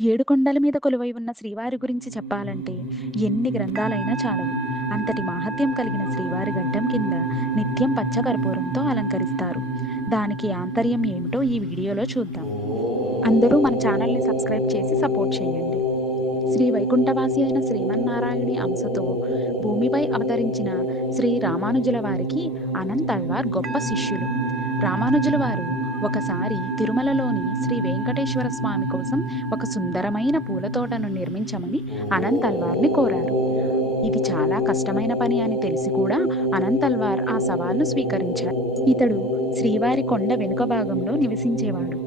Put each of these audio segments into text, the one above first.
ఏడుకొండల మీద కొలువై ఉన్న శ్రీవారి గురించి చెప్పాలంటే ఎన్ని గ్రంథాలైనా చాలవు. అంతటి మాహాత్మ్యం కలిగిన శ్రీవారి గడ్డం కింద నిత్యం పచ్చ కర్పూరంతో అలంకరిస్తారు. దానికి ఆంతర్యం ఏమిటో ఈ వీడియోలో చూద్దాం. అందరూ మన ఛానల్ని సబ్స్క్రైబ్ చేసి సపోర్ట్ చేయండి. శ్రీ వైకుంఠవాసి అయిన శ్రీమన్నారాయణి అంశతో భూమిపై అవతరించిన శ్రీ రామానుజుల వారికి అనంతాళ్వార్ గొప్ప శిష్యులు. రామానుజుల వారు ఒకసారి తిరుమలలోని శ్రీ వెంకటేశ్వర స్వామి కోసం ఒక సుందరమైన పూల తోటను నిర్మించమని అనంతల్వార్ని కోరారు. ఇది చాలా కష్టమైన పని అని తెలిసి కూడా అనంతల్వార్ ఆ సవాల్ను స్వీకరించారు. ఇతడు శ్రీవారి కొండ వెనుక భాగంలో నివసించేవాడు.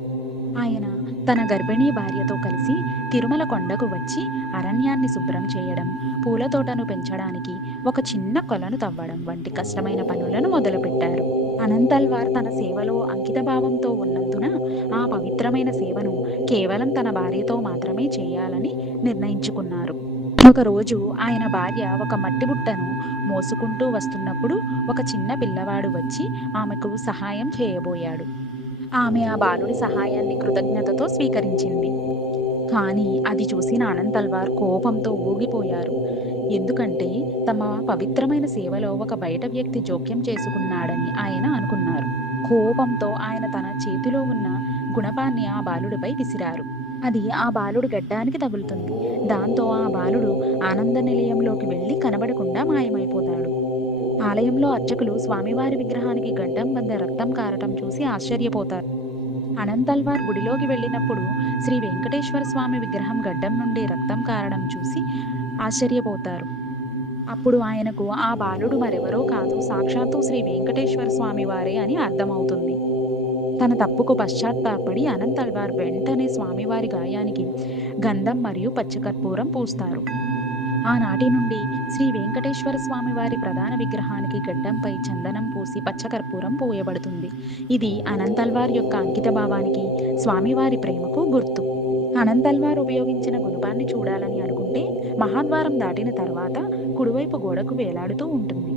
ఆయన తన గర్భిణీ భార్యతో కలిసి తిరుమల కొండకు వచ్చి అరణ్యాన్ని శుభ్రం చేయడం, పూల తోటను పెంచడానికి ఒక చిన్న కొలను తవ్వడం వంటి కష్టమైన పనులను మొదలుపెట్టారు. అనంతల్వార్ తన సేవలో అంకితభావంతో ఉన్నందున ఆ పవిత్రమైన సేవను కేవలం తన భార్యతో మాత్రమే చేయాలని నిర్ణయించుకున్నారు. ఒకరోజు ఆయన భార్య ఒక మట్టి బుట్టను మోసుకుంటూ వస్తున్నప్పుడు ఒక చిన్న పిల్లవాడు వచ్చి ఆమెకు సహాయం చేయబోయాడు. ఆమె ఆ బాలుడి సహాయాన్ని కృతజ్ఞతతో స్వీకరించింది. కానీ అది చూసిన అనంతల్వార్ కోపంతో ఊగిపోయారు. ఎందుకంటే తమ పవిత్రమైన సేవలో ఒక బయట వ్యక్తి జోక్యం చేసుకున్నాడని ఆయన అనుకున్నారు. కోపంతో ఆయన తన చేతిలో ఉన్న గుణపాన్ని ఆ బాలుడిపై విసిరారు. అది ఆ బాలుడు గడ్డానికి తగులుతుంది. దాంతో ఆ బాలుడు ఆనంద నిలయంలోకి వెళ్ళి కనబడకుండా మాయమైపోతాడు. ఆలయంలో అర్చకులు స్వామివారి విగ్రహానికి గడ్డం వద్ద రక్తం కారటం చూసి ఆశ్చర్యపోతారు. అనంతల్వార్ గుడిలోకి వెళ్ళినప్పుడు శ్రీ వెంకటేశ్వర స్వామి విగ్రహం గడ్డం నుండి రక్తం కారడం చూసి ఆశ్చర్యపోతారు. అప్పుడు ఆయనకు ఆ బాలుడు మరెవరో కాదు, సాక్షాత్తు శ్రీ వెంకటేశ్వర స్వామి వారే అని అర్థమవుతుంది. తన తప్పుకు పశ్చాత్తాపడి అనంతల్వార్ వెంటనే స్వామివారి గాయానికి గంధం మరియు పచ్చకర్పూరం పూస్తారు. ఆనాటి నుండి శ్రీ వెంకటేశ్వర స్వామి వారి ప్రధాన విగ్రహానికి గడ్డంపై చందనం పూసి పచ్చకర్పూరం పూయబడుతుంది. ఇది అనంతల్వార్ యొక్క అంకిత భావానికి, స్వామివారి ప్రేమకు గుర్తు. అనంతల్వార్ ఉపయోగించిన గుణపాన్ని చూడాలని అనుకుంటే మహాద్వారం దాటిన తర్వాత కుడివైపు గోడకు వేలాడుతూ ఉంటుంది.